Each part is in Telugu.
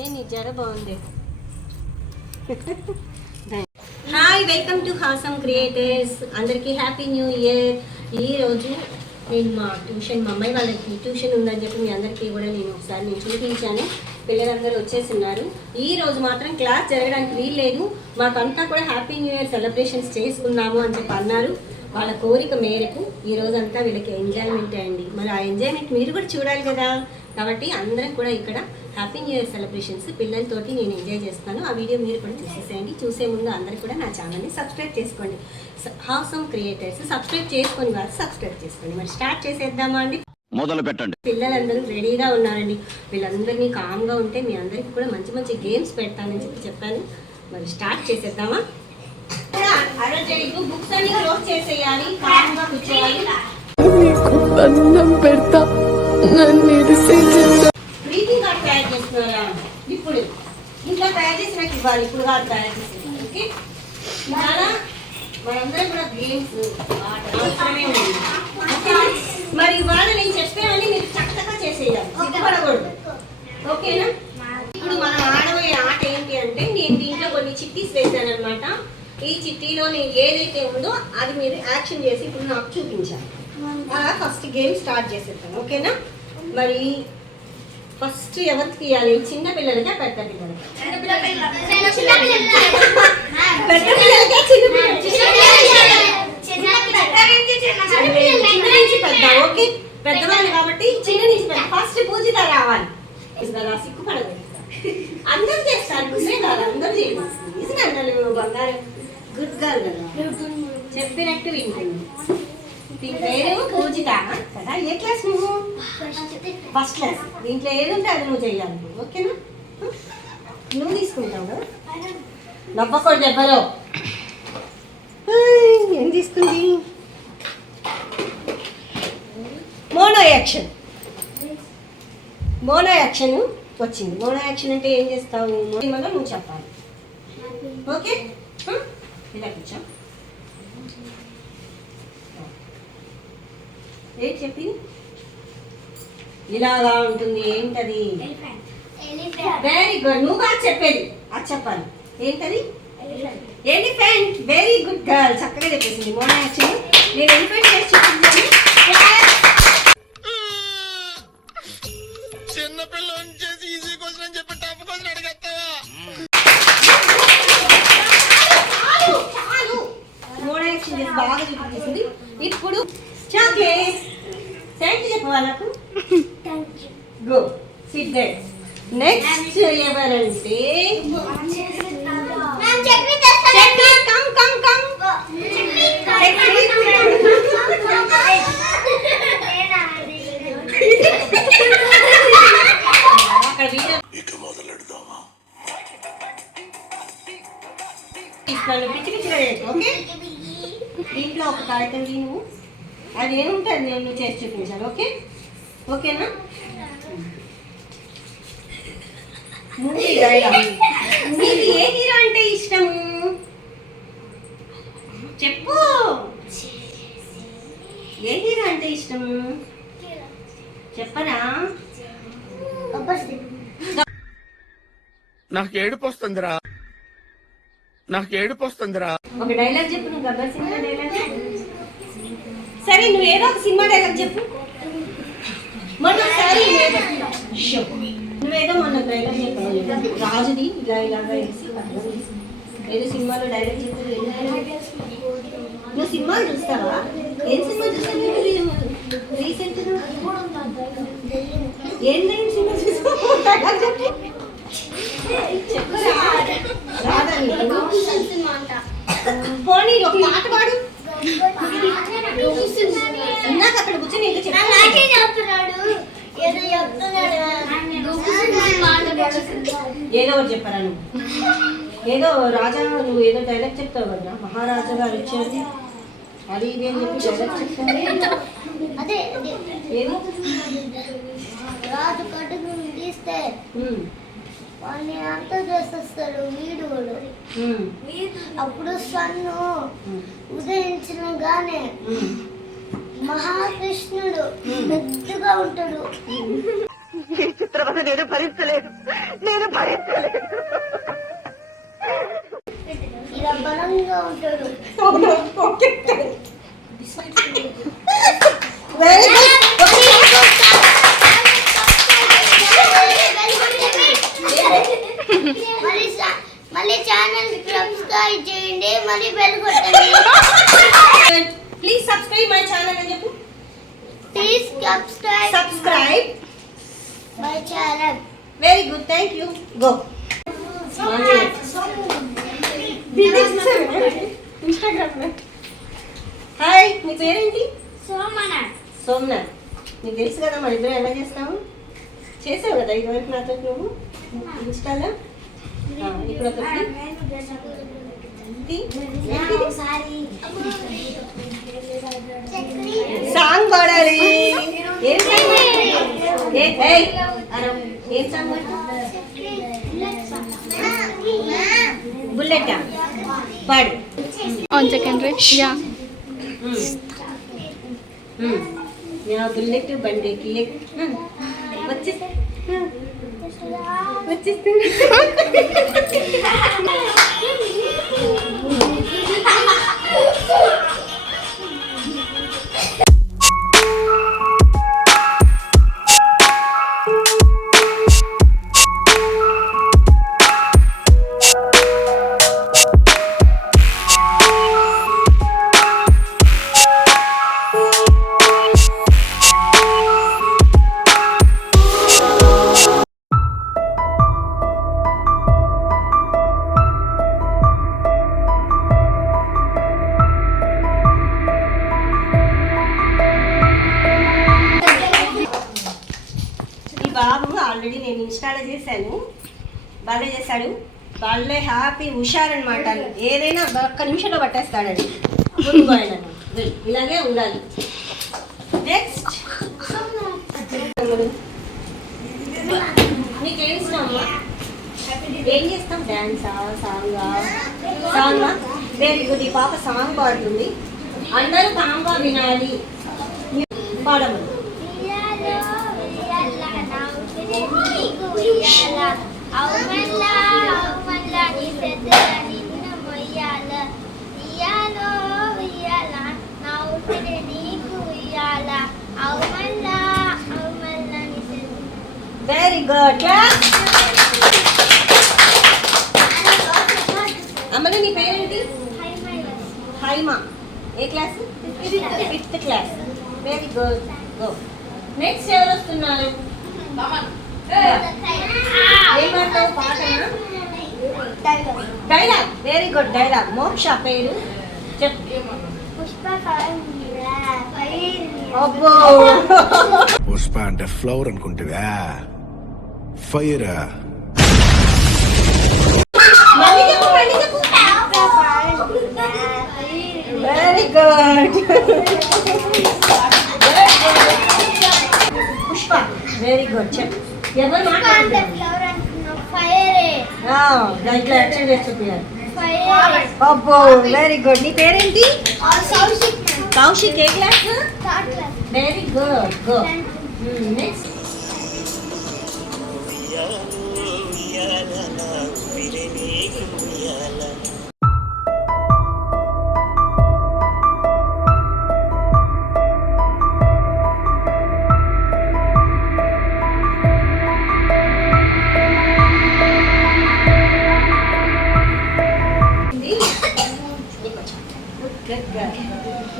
ఏ నీ జర బాగుంది. Hi welcome to Hasam creators అందరికీ హ్యాపీ న్యూ ఇయర్ ఈరోజు నేను మా ట్యూషన్ మా అమ్మాయి వాళ్ళకి ట్యూషన్ ఉందని చెప్పి మీ అందరికీ కూడా నేను ఒకసారి నేను చూపించాను. పిల్లలందరూ వచ్చేస్తున్నారు. ఈ రోజు మాత్రం క్లాస్ జరగడానికి వీల్లేదు మాకంతా కూడా హ్యాపీ న్యూ ఇయర్ సెలబ్రేషన్స్ చేసుకున్నాము అని చెప్పి అన్నారు. వాళ్ళ కోరిక మేరకు ఈ రోజంతా వీళ్ళకి ఎంజాయ్మెంట్ అండి. మరి ఆ ఎంజాయ్మెంట్ మీరు కూడా చూడాలి కదా. కాబట్టి అందరం కూడా ఇక్కడ హ్యాపీ న్యూ ఇయర్ సెలబ్రేషన్స్ పిల్లలతోటి నేను ఎంజాయ్ చేస్తాను ఆ వీడియో మీరు కూడా చూసేసేయండి. చూసే ముందు అందరూ కూడా నా ఛానల్ని సబ్స్క్రైబ్ చేసుకోండి. హాసమ్ క్రియేటర్స్ సబ్స్క్రైబ్ చేసుకొని వారు సబ్స్క్రైబ్ చేసుకోండి. మరి స్టార్ట్ చేసేద్దామా అండి? మొదలు పెట్టండి. పిల్లలందరూ రెడీగా ఉన్నారండి. వీళ్ళందరినీ కామ్గా ఉంటే మీ అందరికీ కూడా మంచి మంచి గేమ్స్ పెడతానని చెప్పి చెప్పాను. మరి స్టార్ట్ చేసేద్దామా? బుక్స్ అన్ని క్లోజ్ చేసేయాలి. కామ్గా కూర్చోవాలి. పెడతా. నన్ను ఇప్పుడు ఇంట్లో తయారు చేసి నాకు ఇవ్వాలి. ఇప్పుడు కాదు తయారు చేసి. ఓకే? ఇవాళ మనందరం కూడా గేమ్స్ అవసరమే ఉంది. మరి ఇవాళ నేను చెప్పానని మీరు చక్కగా చేసేయాలి. సిద్ధపడకూడదు ఓకేనా? ఇప్పుడు మనం ఆడబోయే ఆట ఏంటి అంటే నేను దీంట్లో కొన్ని చిట్టీస్ వేశానమాట ఈ చిట్టీలో నేను ఏదైతే ఉందో అది మీరు యాక్షన్ చేసి ఇప్పుడు నాకు చూపించాలి. అలా ఫస్ట్ గేమ్ స్టార్ట్ చేసేస్తాను ఓకేనా? మరి ఫస్ట్ ఎవరికి తీయాలి చిన్న పిల్లలకా పెద్ద పిల్లలకా. పెద్ద పిల్లలకా. చిన్న పిల్లలకా. చిన్న నుంచి పెద్ద. ఓకే? పెద్దవాళ్ళు కాబట్టి చిన్న నుంచి పెద్ద. ఫస్ట్ పూజిత రావాలి. ఇస్తారా సిగ్గుపడదు. అందరూ చేస్తారు గుసే కాదు అందరూ చేయాలి ఇసుకంటారు బంగారం గుడ్ గర్ల్ కదా. చెప్పినట్టు వింటుంది. దీని పేరు పూజిత కదా ఏ క్లాస్ నువ్వు? ఫస్ట్ క్లాస్ దీంట్లో ఏది ఉంటే అది నువ్వు చేయాలి ఓకేనా? నువ్వు తీసుకుంటావు కదా? నవ్వకూడదు దెబ్బలో. ఏం తీసుకుంది మోనో యాక్షన్ మోనో యాక్షన్ వచ్చింది. మోనో యాక్షన్ అంటే ఏం చేస్తావు? మోనో నువ్వు చెప్పాలి. ఓకే? ఇలా కూర్చో. ఏంటి చెప్పింది? ఇలాగా ఉంటుంది ఏంటది? వెరీ గుడ్ నువ్వు కాదు చెప్పేది. అది చెప్పాలి. ఏంటది? ఎలిఫెంట్ వెరీ గుడ్ గర్ల్ చక్కగా చెప్పేసింది. మోనా నేను ఎలిఫెంట్ చేసి చూపించాను బాగా ఇప్పుడు chocolate. Thank you go sit there next ఎవరంటే కమ్ కమ్ కమ్ ఇక మొదలెడదామా ఇస్తాను పిచ్చి పిచ్చిగా చేయకు, ఓకే దీంట్లో ఒక కాగితం నువ్వు అది ఏముంటుంది నేను నువ్వు చేసి చూపించాను ఓకే ఓకేనా? మూవీ నీకు ఏ హీరో అంటే ఇష్టము? చెప్పు. ఏ హీరో అంటే ఇష్టము? చెప్పరా? నాకు ఏడుపు వస్తుందిరా. నాకు ఏడుపు వస్తుందిరా. ఒక డైలాగ్ చెప్పు నువ్వు గబ్బర్ సినిమా డైలాగ్ సరే నువ్వు ఏదో ఒక సినిమా డైలాగ్ చెప్పు. మొన్న ఒకసారి నువ్వేదో- మొన్న డైలాగ్ చెప్పావు. రాజుది ఇలా ఇలాగా వేసి. ఏదో సినిమాలో డైలాగ్ చెప్పావు? నువ్వు సినిమాలు చూస్తావా? ఏం సినిమా చూస్తావు రీసెంట్ ఏం సినిమా చూస్తావు? పోనీ ఒక పాట పాడు. అక్కడ కూర్చొని ఇంకా చెప్పాను ఏదో ఒకటి చెప్పరా నువ్వు? ఏదో రాజా నువ్వు ఏదో డైలాగ్ చెప్తావు కదా మహారాజా గారు వచ్చారు అది ఇది అని చెప్పి డైలాగ్ చెప్తావు అదే ఏది? రాజు కడుగు తీస్తే వాడిని అంతా చేసేస్తాడు వీడుడు ఉమ్, అప్పుడు సన్ను ఉమ్, ఉదయించగానే ఉమ్. మహాకృష్ణుడు పెద్దగా ఉంటాడు. నేను భరించలేను నేను భరించలేను ఇలా బలంగా ఉంటాడు. Please subscribe subscribe my channel very good thank you go hi మీ పేరేంటి? సోమన. సోమనాథ్ నీకు తెలుసు కదా మన ఇద్దరం ఎలా చేస్తాము? చేసావు కదా ఇదివరకు నాతో నువ్వు? ఇన్స్టాలో? ఇప్పుడు సాంగ్ పాడాలి. ఏం సాంగ్ ఏ ఏయ్, అరవ్. ఏం సాంగ్ బుల్లెట్. పాడు. Secondary? Yeah. యా బుల్లెట్ బండికి ఎక్- ఉమ్. ఇన్స్టాలో చేశాను. బాగా చేశాడు. వాళ్ళే హ్యాపీ హుషారనమాట ఏదైనా ఒక్క నిమిషంలో పట్టేస్తాడండి గుడ్ బాయ్ ఇలాగే ఉండాలి. నెక్స్ట్ నీకేం ఏం చేస్తాం? డ్యాన్సా సాంగా సాంగా వెరీ గుడ్ ఈ పాప సాంగ్ పాడుతుంది. అందరూ సాంగా వినాలి పాడమని. వెరీ గుడ్ క్లాస్ అమ్మలు నీ పేరేంటి? హైమా. ఏ class? Fifth class. Very good go next ఎవరు వస్తున్నారు? డైలాగ్ వెరీ గుడ్ డైలాగ్ మోక్ష పేరు? పుష్ప అంటే flower అనుకుంటువా? Fire very good Pushpa very good చెప్పు. ఎవరు మాట్లాడుతున్నారు? దాంట్లో యాక్షన్ చేసి చూపించాలి అబ్బో వెరీ గుడ్ నీ పేరేంటి? కౌశిక్ ఏ class? Very good go next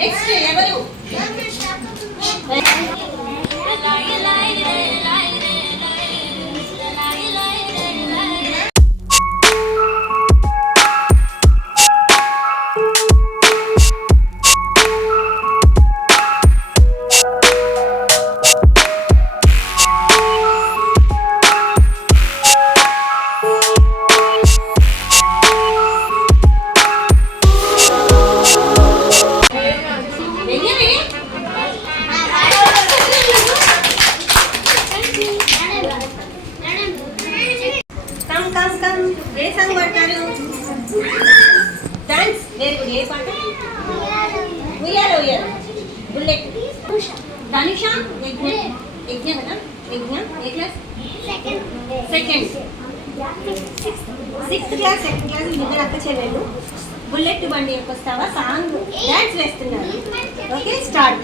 next ఎవరు? డాన్స్ వెరీ గుడ్ ఏ పాట? ఉయ్యాల ఉయ్యాల. బుల్లెట్ ధనుష యజ్ఞ. యజ్ఞ కదా? యజ్ఞ ఏ class second sixth class second class ఇద్దరు అక్క చెల్లెలు బుల్లెట్ బండి వస్తావా? సాంగ్ డాన్స్ వేస్తున్నారు. ఓకే స్టార్ట్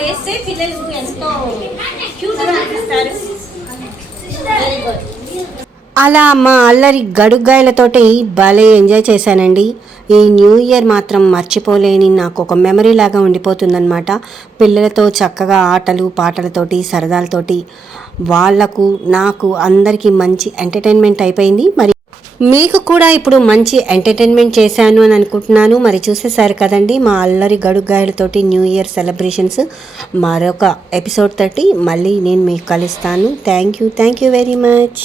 వేస్తే పిల్లలు ఎంతో క్యూట్గా అనిపిస్తారు. వెరీ గుడ్ అలా మా అల్లరి గడుగ్గాయలతోటి భలే ఎంజాయ్ చేశానండి. ఈ న్యూ ఇయర్ మాత్రం మర్చిపోలేని నాకు ఒక మెమరీ లాగా ఉండిపోతుందన్నమాట. పిల్లలతో చక్కగా ఆటలు పాటలతోటి సరదాలతోటి. వాళ్ళకు నాకు అందరికీ మంచి ఎంటర్టైన్మెంట్ అయిపోయింది. మరి మీకు కూడా ఇప్పుడు మంచి ఎంటర్టైన్మెంట్ చేశాను అని అనుకుంటున్నాను. మరి చూసేసారు కదండి మా అల్లరి గడుగ్గాయలతోటి న్యూ ఇయర్ సెలబ్రేషన్స్ మరొక ఎపిసోడ్ తోటి మళ్ళీ నేను మీకు కలుస్తాను. Thank you thank you very much